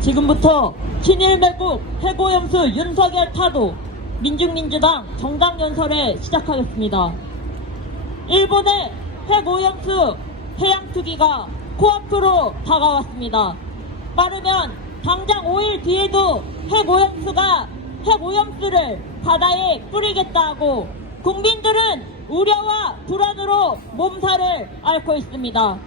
지금부터 친일 매국 해고영수 윤석열 타도 민중민주당 정당연설에 시작하겠습니다. 일본의 핵오염수 해양투기가 코앞으로 다가왔습니다. 빠르면 당장 5일 뒤에도 핵오염수가 핵오염수를 바다에 뿌리겠다 하고 국민들은 우려와 불안으로 몸살을 앓고 있습니다.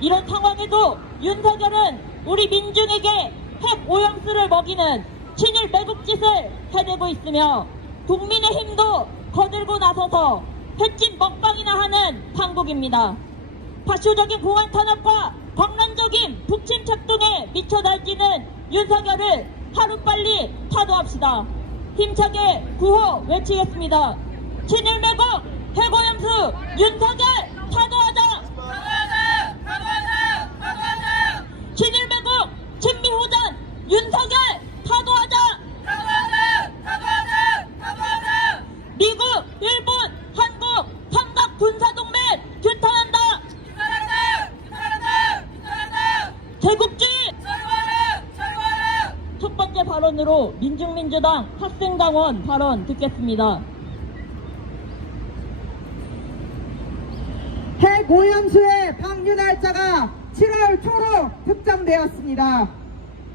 이런 상황에도 윤석열은 우리 민중에게 핵오염수를 먹이는 친일 매국짓을 해대고 있으며 국민의 힘도 거들고 나서서 횟집 먹방이나 하는 판국입니다. 파쇼적인 공안 탄압과 광란적인 북침 작동에 미쳐 날뛰는 윤석열을 하루빨리 타도합시다. 힘차게 구호 외치겠습니다. 친일 매국 해고염수 윤석열 타도하자! 친일 매국 친미호전 윤석열 타도하자! 미국, 일본, 한국 삼각 군사동맹 규탄한다! 제국주의! 첫 번째 발언으로 민중민주당 학생당원 발언 듣겠습니다. 핵오염수의 방류 날짜가 7월 초로 특정되었습니다.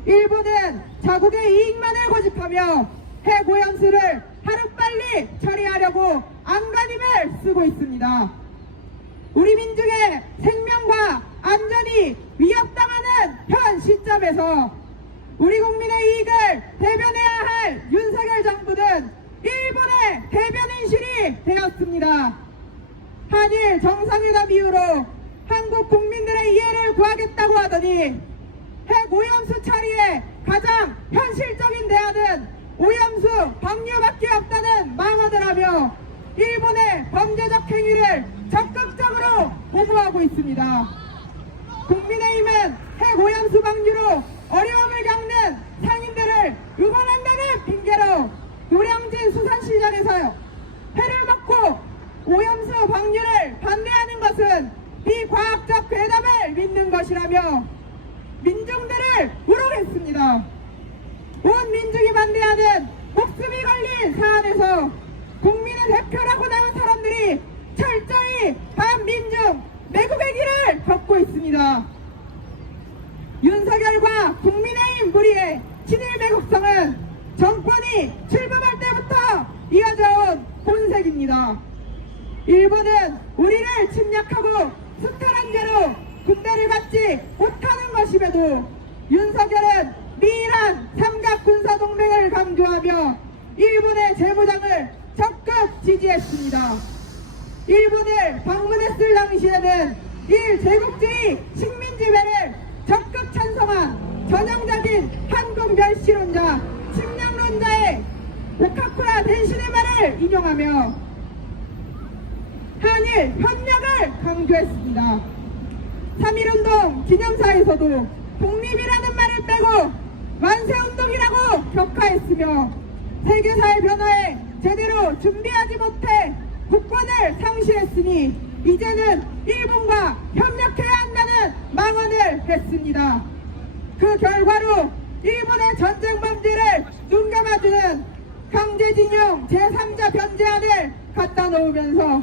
일본은 자국의 이익만을 고집하며 핵오염수를 하루빨리 처리하려고 안간힘을 쓰고 있습니다. 우리 민중의 생명과 안전이 위협당하는 현 시점에서 우리 국민의 이익을 대변해야 할 윤석열 정부는 일본의 대변인실이 되었습니다. 한일 정상회담 이후로 한국 국민들의 이해를 구하겠다고 하더니 핵 오염수 처리의 가장 현실적인 대안은 오염수 방류밖에 없다는 망언을 하며 일본의 범죄적 행위를 적극적으로 보고하고 있습니다. 국민의힘은 핵 오염수 방류로 어려움을 겪는 상인들을 응원한다는 핑계로 노량진 수산시장에서 회를 먹고 오염수 방류를 반대하는 것은 비과학적 괴담을 믿는 것이라며 민중들을 우롱했습니다. 온 민중이 반대하는 목숨이 걸린 사안에서 국민의 대표라고 나온 사람들이 철저히 반민중 매국의 길을 걷고 있습니다. 윤석열과 국민의힘 무리의 친일 매국성은 정권이 출범할 때부터 이어져온 본색입니다. 일본은 우리를 침략하고 수탈한 죄로 군대를 갖지 못하는 것임에도 윤석열은 미일한 삼각 군사동맹을 강조하며 일본의 재무장을 적극 지지했습니다. 일본을 방문했을 당시에는 일제국주의 식민지배를 적극 찬성한 전형적인 한국 멸시론자, 침략론자의 오카쿠라 덴신의 말을 인용하며 한일 협력을 강조했습니다. 3.1운동 기념사에서도 독립이라는 말을 빼고 만세운동이라고 격하했으며 세계사의 변화에 제대로 준비하지 못해 국권을 상실했으니 이제는 일본과 협력해야 한다는 망언을 했습니다. 그 결과로 일본의 전쟁 범죄를 눈 감아주는 강제징용 제3자 변제안을 갖다 놓으면서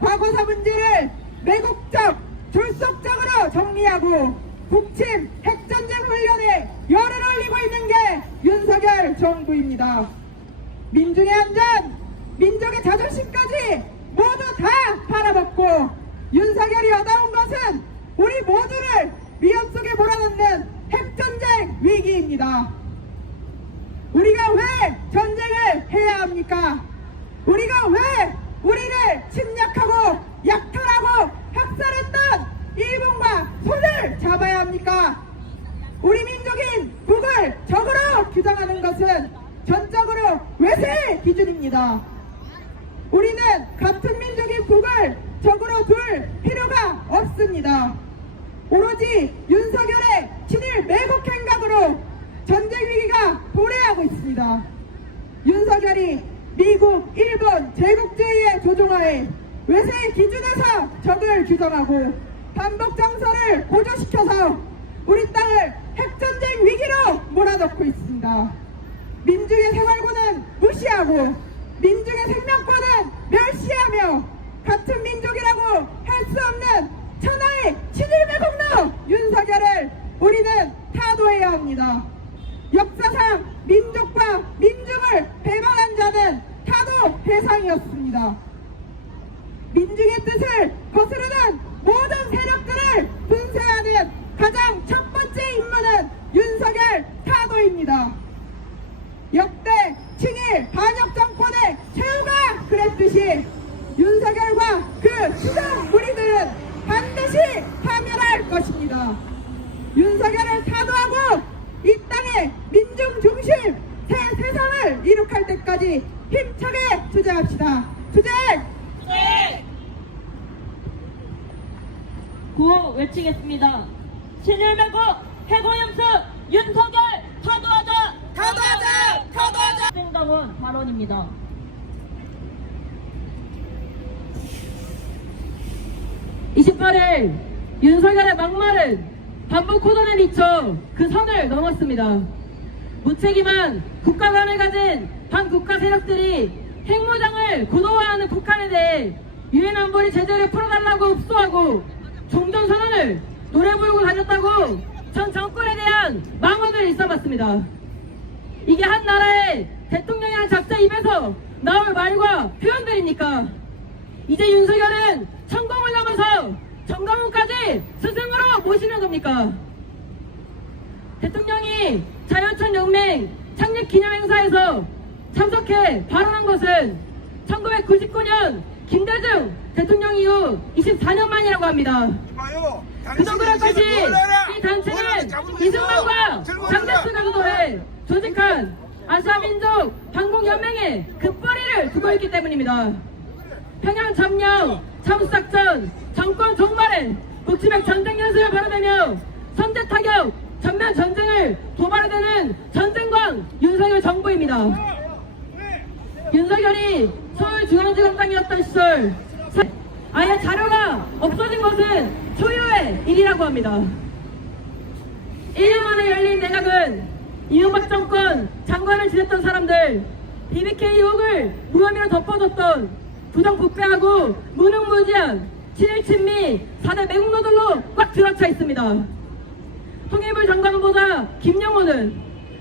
과거사 문제를 매국적 졸속적으로 정리하고 북침 핵전쟁 훈련에 열을 올리고 있는 게 윤석열 정부입니다. 민중의 안전, 민족의 자존심까지 모두 다 팔아먹고 윤석열이 얻어온 것은 우리 모두를 위험 속에 몰아넣는 핵전쟁 위기입니다. 우리가 왜 전쟁을 해야 합니까? 우리가 왜 우리를 침략하고 약탈하고 학살했던 일본과 손을 잡아야 합니까? 우리 민족인 북을 적으로 규정하는 것은 전적으로 외세의 기준입니다. 우리는 같은 민족인 북을 적으로 둘 필요가 없습니다. 오로지 윤석열의 친일 매국 행각으로 전쟁 위기가 도래하고 있습니다. 윤석열이 미국, 일본 제국주의의 조종하에 외세의 기준에서 적을 규정하고 반복 정서를 고조시켜서 우리 땅을 핵전쟁 위기로 몰아넣고 있습니다. 민중의 생활권은 무시하고 민중의 생명권은 멸시하며 같은 민족이라고 할 수 없는 천하의 친일배 공로 윤석열을 우리는 타도해야 합니다. 역사상 민족과 민중을 배반한 자는 타도 대상이었습니다. 민중의 뜻을 거스르는 모든 세력들을 분쇄하는 가장 첫 번째 임무는 윤석열 타도입니다. 역대 친일 반역 정권의 최후가 그랬듯이 윤석열과 그 수정 무리들은 반드시 파멸할 것입니다. 윤석열을 타도하고 이 땅의 민중 중심 새 세상을 이룩할 때까지 힘차게 투쟁합시다. 투쟁! 구호 외치겠습니다. 친일배고 해고염수 윤석열 타도하자! 타도하자! 타도하자! 학생당원 발언입니다. 윤석열의 막말은 반복 코던에 미쳐 그 선을 넘었습니다. 무책임한 국가관을 가진 반국가 세력들이 핵무장을 고도화하는 북한에 대해 유엔 안보리 제재를 풀어달라고 읍소하고 종전 선언을 노래 부르고 다녔다고 전 정권에 대한 망언을 일삼았습니다. 이게 한 나라의 대통령이랑 작자 입에서 나올 말과 표현들입니까? 이제 윤석열은 천공을 넘어서 정강훈까지 스승으로 모시는 겁니까? 대통령이 자유촌연맹 창립 기념행사에서 참석해 발언한 것은 1999년 김대중 대통령 이후 24년 만이라고 합니다. 것이 이 단체는 이승만과 장대수가 주도해 조직한 아시아민족 항공연맹의 그 뿌리를 두고 있기 때문입니다. 평양 점령, 참수작전, 정권 종말에 북치맥 전쟁 연습을 벌여대며 선제 타격, 전면 전쟁을 도발해대는 전쟁광 윤석열 정부입니다. 윤석열이 서울중앙지검장이었던 시절 사- 아예 자료가 없어진 것은 초유의 일이라고 합니다. 1년 만에 열린 내각은 이명박 정권 장관을 지냈던 사람들 BBK 의혹을 무혐의로 덮어줬던 부정부패하고 무능무지한 친일 친 미 4대 매국노들로 꽉 들어차 있습니다. 통일부 장관보다 김영호는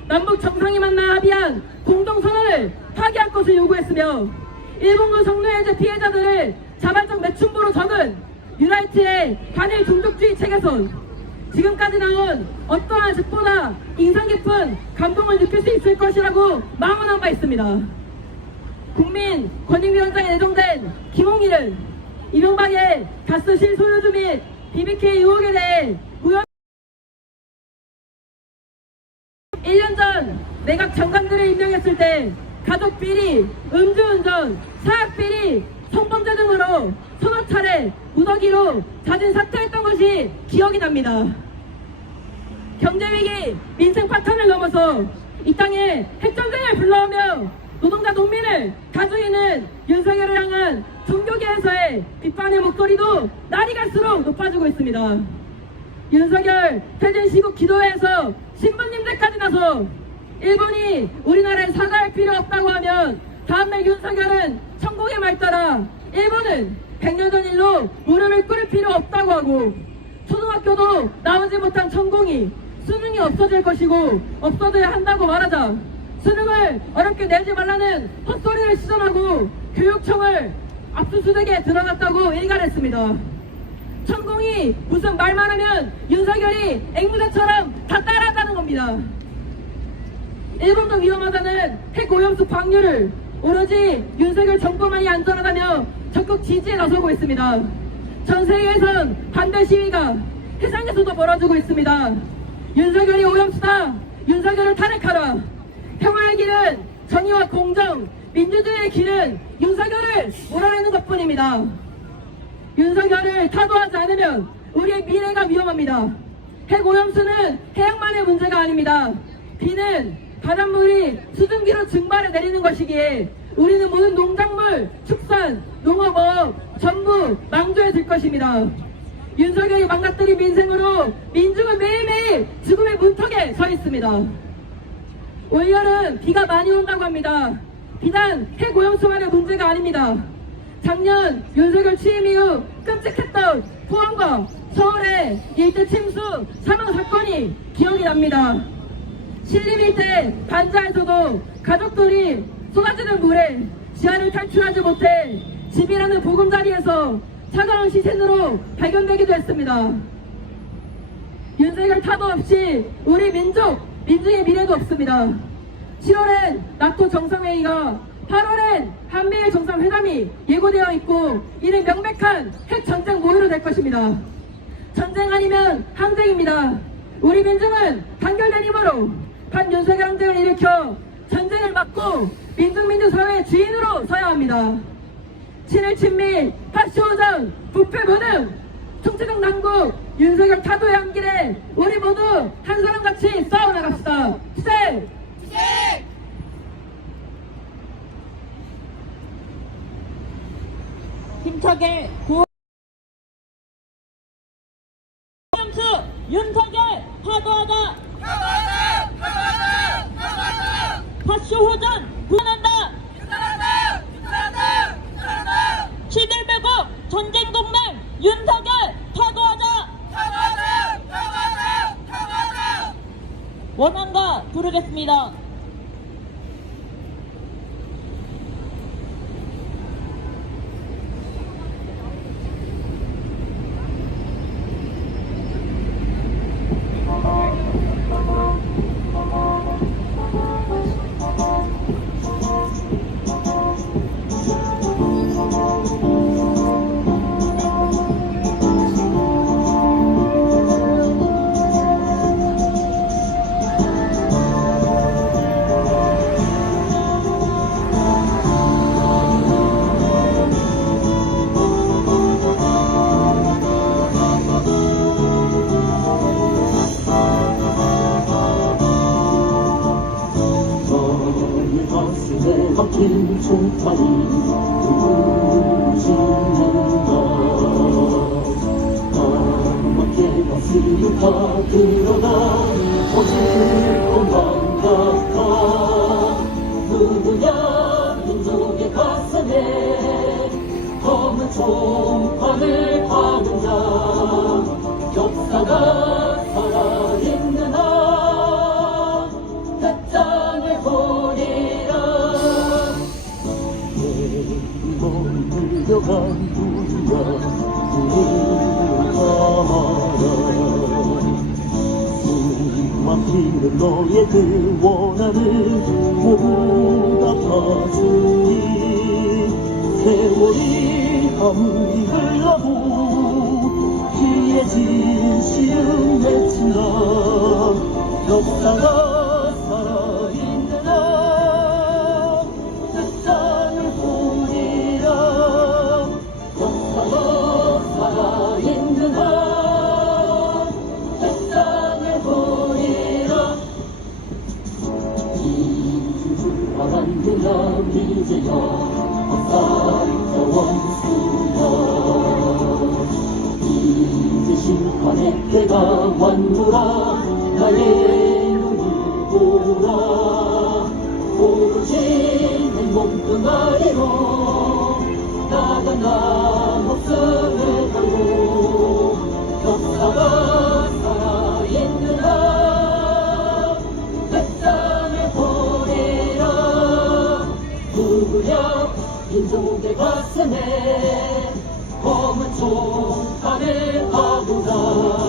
남북 정상이 만나 합의한 공동선언을 파기할 것을 요구했으며 일본군 성노예제 피해자들을 자발적 매춘부로 적은 유라이트의 반일 중독주의 책에선 지금까지 나온 어떠한 책보다 인상 깊은 감동을 느낄 수 있을 것이라고 망언한 바 있습니다. 국민 권익위원장에 내정된 김홍일은 이명박의 가스실 소유주 및 BBK 의혹에 대해 무혐 1년 전 내각 장관들을 임명했을 때 가족 비리, 음주운전, 사학 비리, 성범죄 등으로 서너 차례 무더기로 자진 사퇴했던 것이 기억이 납니다. 경제위기, 민생 파탄을 넘어서 이 땅에 핵전쟁을 불러오며 노동자 농민을 가두이는 윤석열을 향한 종교계에서의 비판의 목소리도 날이 갈수록 높아지고 있습니다. 윤석열 퇴진 시국 기도회에서 신부님들까지 나서 일본이 우리나라에 사과할 필요 없다고 하면 다음날 윤석열은 천국의 말 따라 일본은 100년 전 일로 무릎을 꿇을 필요 없다고 하고 초등학교도 나오지 못한 천공이 수능이 없어질 것이고 없어져야 한다고 말하자 수능을 어렵게 내지 말라는 헛소리를 시전하고 교육청을 압수수색에 들어갔다고 일갈했습니다. 천공이 무슨 말만 하면 윤석열이 앵무새처럼 다 따라한다는 겁니다. 일본도 위험하다는 핵 오염수 방류를 오로지 윤석열 정부만이 안전하다며 적극 지지에 나서고 있습니다. 전 세계에선 반대 시위가 해상에서도 벌어지고 있습니다. 윤석열이 오염수다. 윤석열을 탄핵하라. 평화의 길은 정의와 공정, 민주주의의 길은 윤석열을 몰아내는 것뿐입니다. 윤석열을 타도하지 않으면 우리의 미래가 위험합니다. 핵 오염수는 해양만의 문제가 아닙니다. 비는 바닷물이 수증기로 증발해 내리는 것이기에 우리는 모든 농작물, 축산, 농업업 전부 망조에 들 것입니다. 윤석열이 망가뜨린 민생으로 민중은 매일매일 되었습니다. 올여름 비가 많이 온다고 합니다. 비단 해고용수만의 문제가 아닙니다. 작년 윤석열 취임 이후 끔찍했던 포항과 서울의 일대 침수 사망 사건이 기억이 납니다. 신림 일대 반자에서도 가족들이 쏟아지는 물에 지하를 탈출하지 못해 집이라는 보금자리에서 차가운 시신으로 발견되기도 했습니다. 윤석열 타도 없이 우리 민족, 민중의 미래도 없습니다. 7월엔 나토 정상회의가 8월엔 한미일 정상회담이 예고되어 있고 이는 명백한 핵전쟁 모의로 될 것입니다. 전쟁 아니면 항쟁입니다. 우리 민중은 단결된 힘으로 반윤석열 항쟁을 일으켜 전쟁을 막고 민중민주 사회의 주인으로 서야 합니다. 친일 친미 파쇼전 부패 무능 총체적 난국 윤석열 타도의 함길에 우리 모두 한 사람같이 싸워나갑시다. 세! 힘차게 구호 수 윤석열 파도하자! 파쇼 호전 불안한다 시들 배국 전쟁 동맹 윤석열 파도하자 부르겠습니다. 총알을 가는 자 역사가 살아있는 한 끝장을 보리라 부야 눈을 감아라 숨만 피는 너의 그 원한을 모두 다 봐주니 세월이 아무리 흘러도 피의 진실은 외친다. 역사가 한 끝장을 보리라. 역사가 살아있는 한 끝장을 보리라. 이주주가 만드냐 이제야 왔노라 나의 눈을 보라. 오직 행복 등아리로 나가 나 목숨을 걸고 역사가 살아있는 한 백장을 보리라. 누구냐? 민족의 가슴에 검은 총칼을 가두자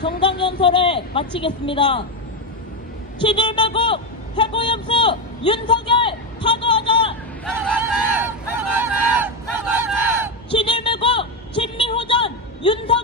정강연설을 마치겠습니다. 친일매국 해고염수 윤석열 파도하자! 파도하자! 파도하자! 파도하자! 친일매국 친미호전 윤석